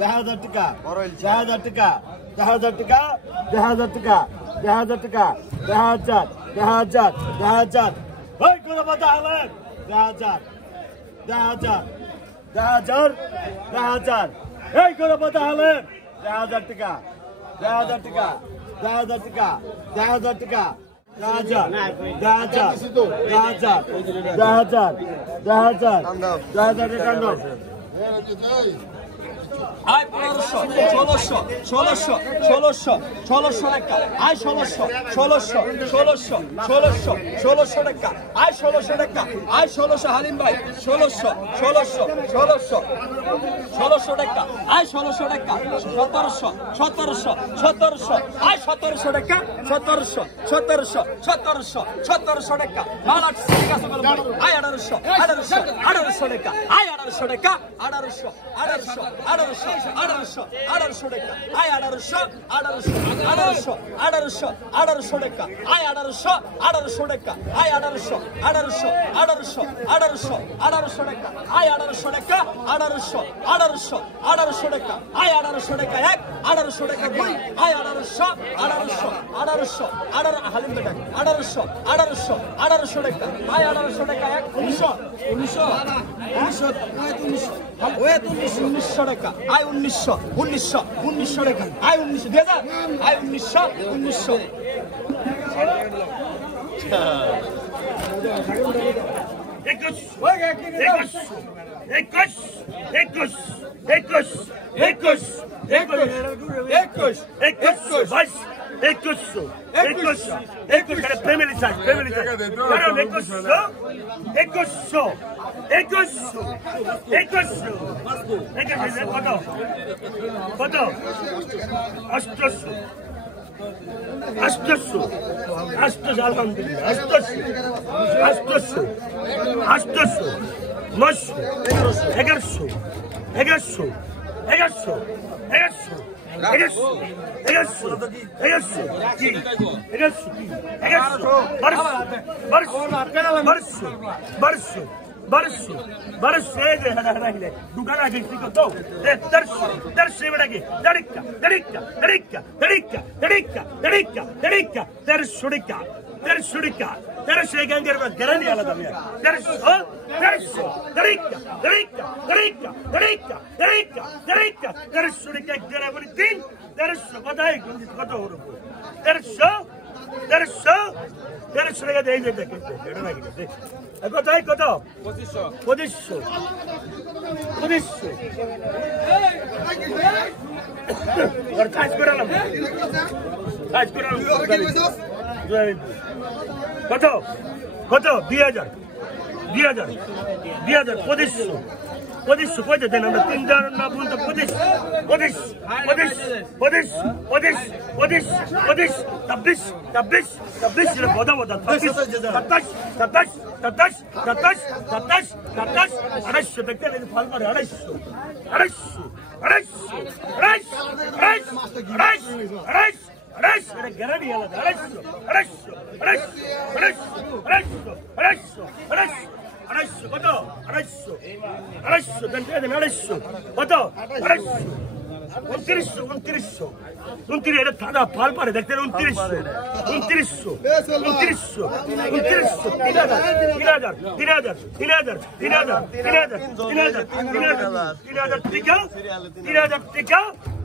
1000 টাকা 1000 টাকা 1000 টাকা 1000 টাকা 1000 টাকা 1000 ওই কোন কথা হলেন 1000 এই কোন কথা হলেন 1000 টাকা 1000 টাকা 1000 টাকা 1000 টাকা 1000 আয় 1500 1600 1600 1600 টাকা আয় 1600 টাকা আয় 1600 টাকা আয় 1600 হালিম ভাই 1600 টাকা আয় 1600 টাকা 1700 আয় 1700 টাকা 1700 টাকা মাল 800 টাকা আয় 1800 টাকা আয় 1800 টাকা 1800 টাকা আয় 1800 টাকা আয় 1800 টাকা আয় 1800 টাকা আয় 1800 টাকা আয় 1800 টাকা আয় 1800 টাকা 1 1800 টাকা 2 আয় 1800 হালিম বেটা 1800 টাকা আয় 1800 টাকা 1 1900 টাকা আয় 1900 টাকা আয় 19 দেদা আয় 1900 কত 800 আলহামদুলিল্লাহ 800 900 1100 কোথায় কত 2500 কাজ করালাম কত কত 2000 2500 দেন আমরা 3000 না বলতে 25 বদা 27 দেখতে ফল করে 250 গ্যারান্টি আলাদা 250 কত 250 দেন 250 কত 29 এটা দাদা ফাল পারে দেখতে 29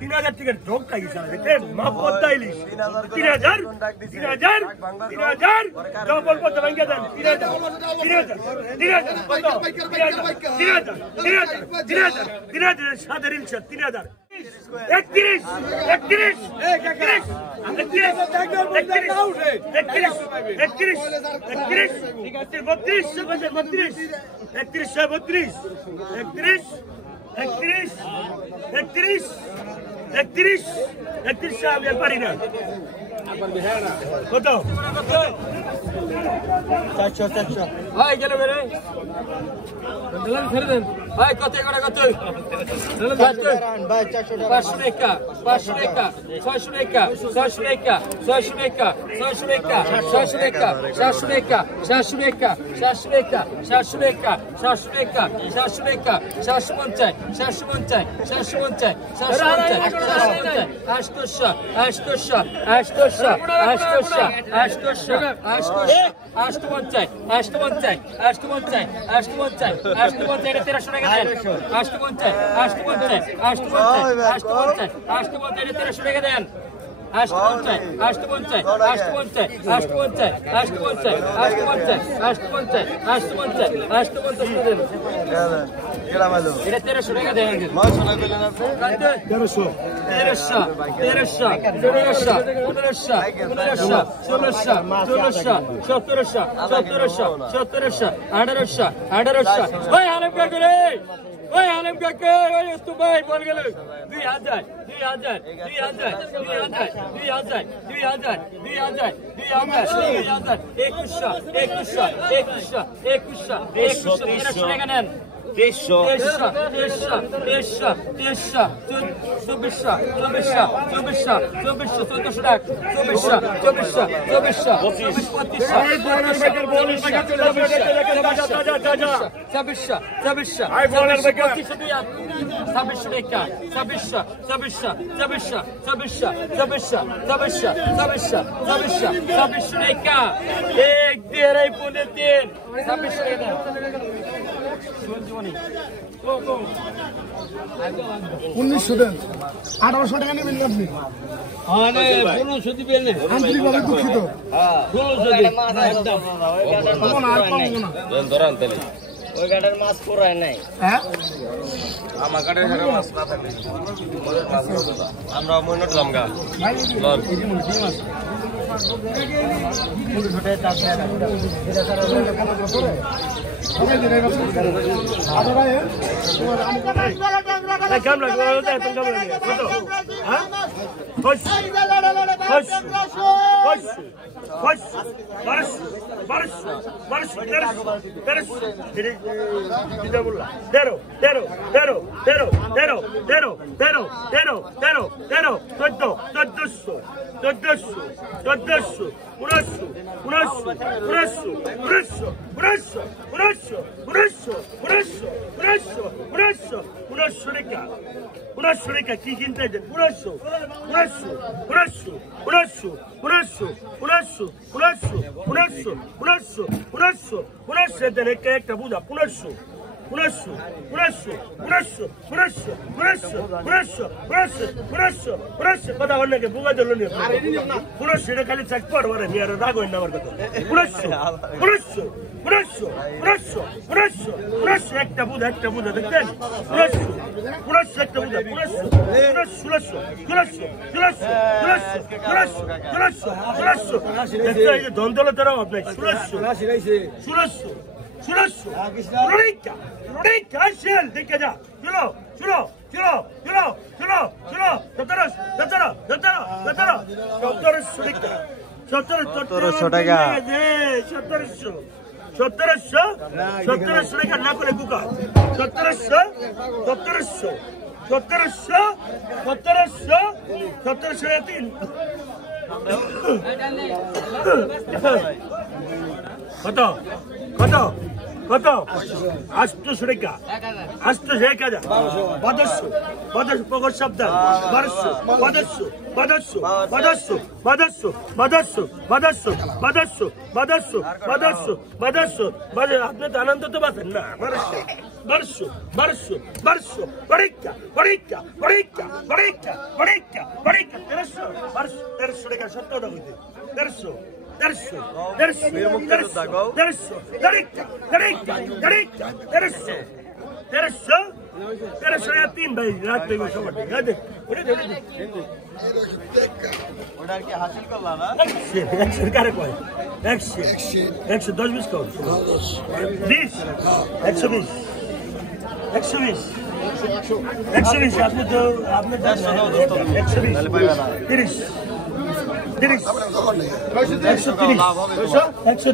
3000 টিকিট ঢোক খাইছে দেখেন মাপ বদলাইলি 3000 ডবল কত ভাঙ্গা দেন 3000 কত 3000 সাদের ইনশা 3000 31 আমি আর পারি না কত 400 ভাই গেল বেরে ছেড়ে দেন ভাই কত করে কত? 500 টাকা 500 টাকা 600 টাকা 600 টাকা 600 টাকা 600 টাকা 700 টাকা 700 টাকা 700 টাকা 700 টাকা 700 টাকা 700 টাকা 700 টাকা 750 750 750 750 800 800 800 800 800 850 850 850 850 850 এটা 1300 টাকা দেন 850 850 850 850 850 এটা 1300 টাকা দেন 850 850 850 850 850 850 850 850 850 দেন এটা 1300 টাকা দেন 1300 1300 1300 1500 1600 1700 1800 ওই হালেম কাকা রে ওই হালেম কাকা ওই তো ভাই বল গেল 2000 2000 2000 2000 2000 2000 2000 2000 2100 2100 2100 2100 টাকা নেন 1900 দেন 1800 টাকা নেবেন না আপনি আন্তরিকভাবে দুঃখিত ওই গাড়ির মাছ পুরাই নাই হ্যাঁ আমার কাছে মাছ না থাকে আমরা মনে করলাম গা কেমন লাগবে কেমন লাগে কত হ্যাঁ খুশ খুশ খুশ খুশ বারশ বারশ বারশ 1900 কি চিন্তা আছে 1900 দেন একটা বুঝা 1900 কথা অনেকে বুঝা দিল না 1900 খালি চেক করবো রে আর রাগ হইন আমার কথা 1900 একটা বুঝা দেখতেন 1900 একটা বুঝা 1900 দ্বন্দ্ব তারাও আপনার 1900 Ronica, Shell, take it out. Chilo. 1700 টাকা 1700 টাকা না করে বুকা 1700 কত 800 টাকা 800 1000 1200 পকর শব্দ 1200 আপনি তো আনন্দ তো পাচ্ছেন না 1200 পরীক্ষা 1300 টাকা 70 টাকা হইতে 1300 3 ভাই রাত থেকে সবার সরকারে কয় 110 কম 20 120 আপনি তো 120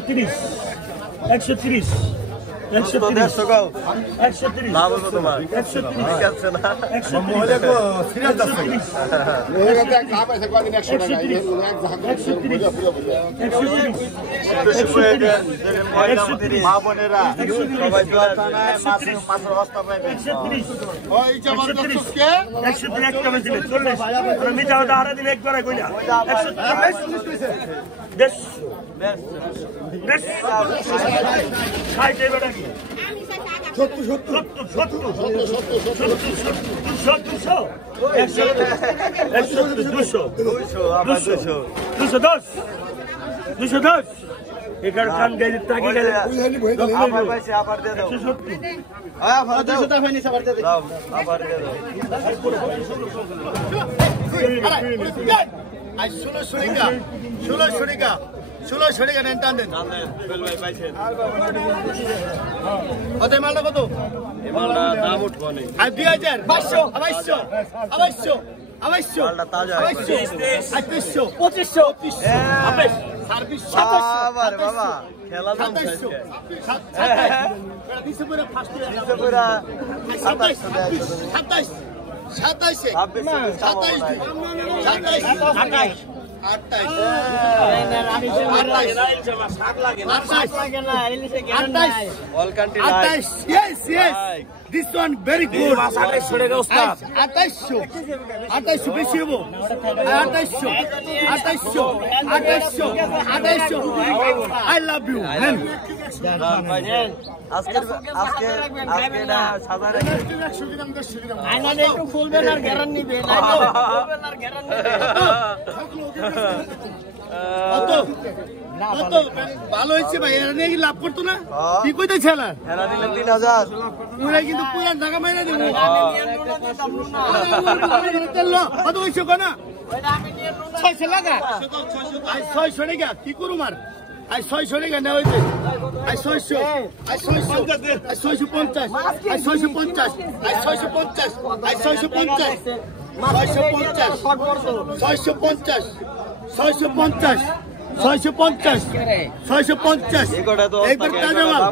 30 130 130 কাও 130 লাভ হলো তোমার 130 ঠিক আছে না 130 মা বোনেরা সবাই দোয়া জানায় মাছের বস্তা পাইবে 130 ওই জবরদস্তকে 130 একটা বেশি 40 আমি যাও আরা দিন একবার কইলা 130 বেশ বেশ খাই দেবে নাকি 210 এখানে কান গাইলে তাকে গেলে আবার পাইছে আবার দিয়ে দাও 170 আবার দাও 200 টাকা নিছে আবার দিয়ে দাও আবার দিয়ে দাও আই 16 টাকা নেন টান দেন বেল ভাই পাইছেন কত মালটা কত এবারটা দাম উঠবো না আর 2000 2200 অবশ্য মালটা তাজা 2500 2500 সার্ভিস 2700 আবার বাবা খেলা দাম চাইছে 27 পুরো first all country Yes. This one very good. 2800 বেশি হবো 2800 I love you. আজকে না সাদা একটু খুলবেন আর গ্যারান নিবেন ভালো হয়েছে ভাই এরা নিয়ে কি লাভ করতো না কি কইতে ছেলা খেলা দিলে 3000 পুরা কিন্তু পুরা টাকা মাইরা দেব কত হইছে কোনা 600 টাকা 600 টাকা কি করু মার আই 600 টাকা না হইছে I 600 I 650 I 650 I 650 I 650 এইবার তাজা মাল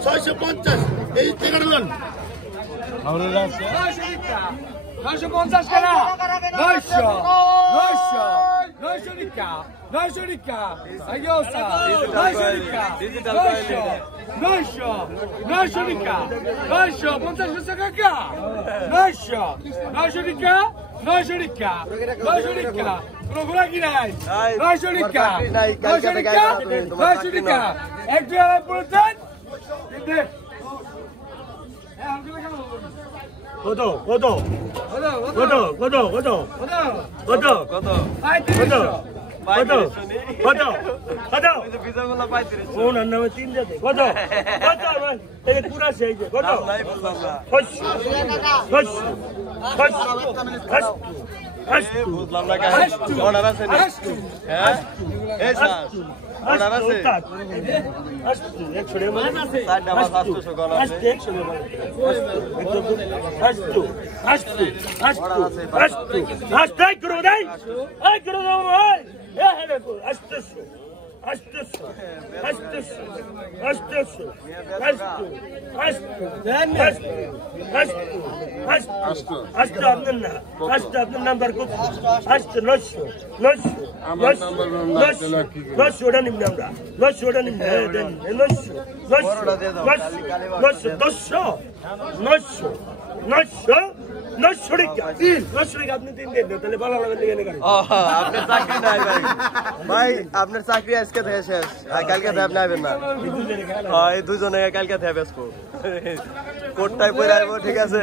650 এই টাকা লন 950 টাকা 900 টাকা আগিওসা 900 টাকা 900 টাকা 950 টাকা 900 টাকা 900 টাকা প্রোগ্রাম কি নাই 900 টাকা 900 টাকা এক দুই বলতেন কত বিজাগুলো পাইতে ও না না 3 দে কত এই পুরা সেই যে কত নাই বললাম না বুঝলাম না কাজ অর্ডার আছে না হ্যাঁ এই স্যার অর্ডার আছে এক ছড়ে মানে আছে 4 ডাবা 700 গলা আছে হাসতাই করো দাই এই করো ভাই এ হেলে হাসতেছো আপনার নাম্বার কত আসতে 900 ওটা নিম্ন আমরা 900 ওটা নিম্ন দেন 900 টাকা আপনি 3 দেন তাহলে ভালো লাগবে আপনার চাকরি নাই ভাই আপনার চাকরি আজকে থেকে শেষ কালকে থেকে আপনি আইবেন না এই দুজনে কালকে থেকে বেসবো কোটটাই পরে আইবো ঠিক আছে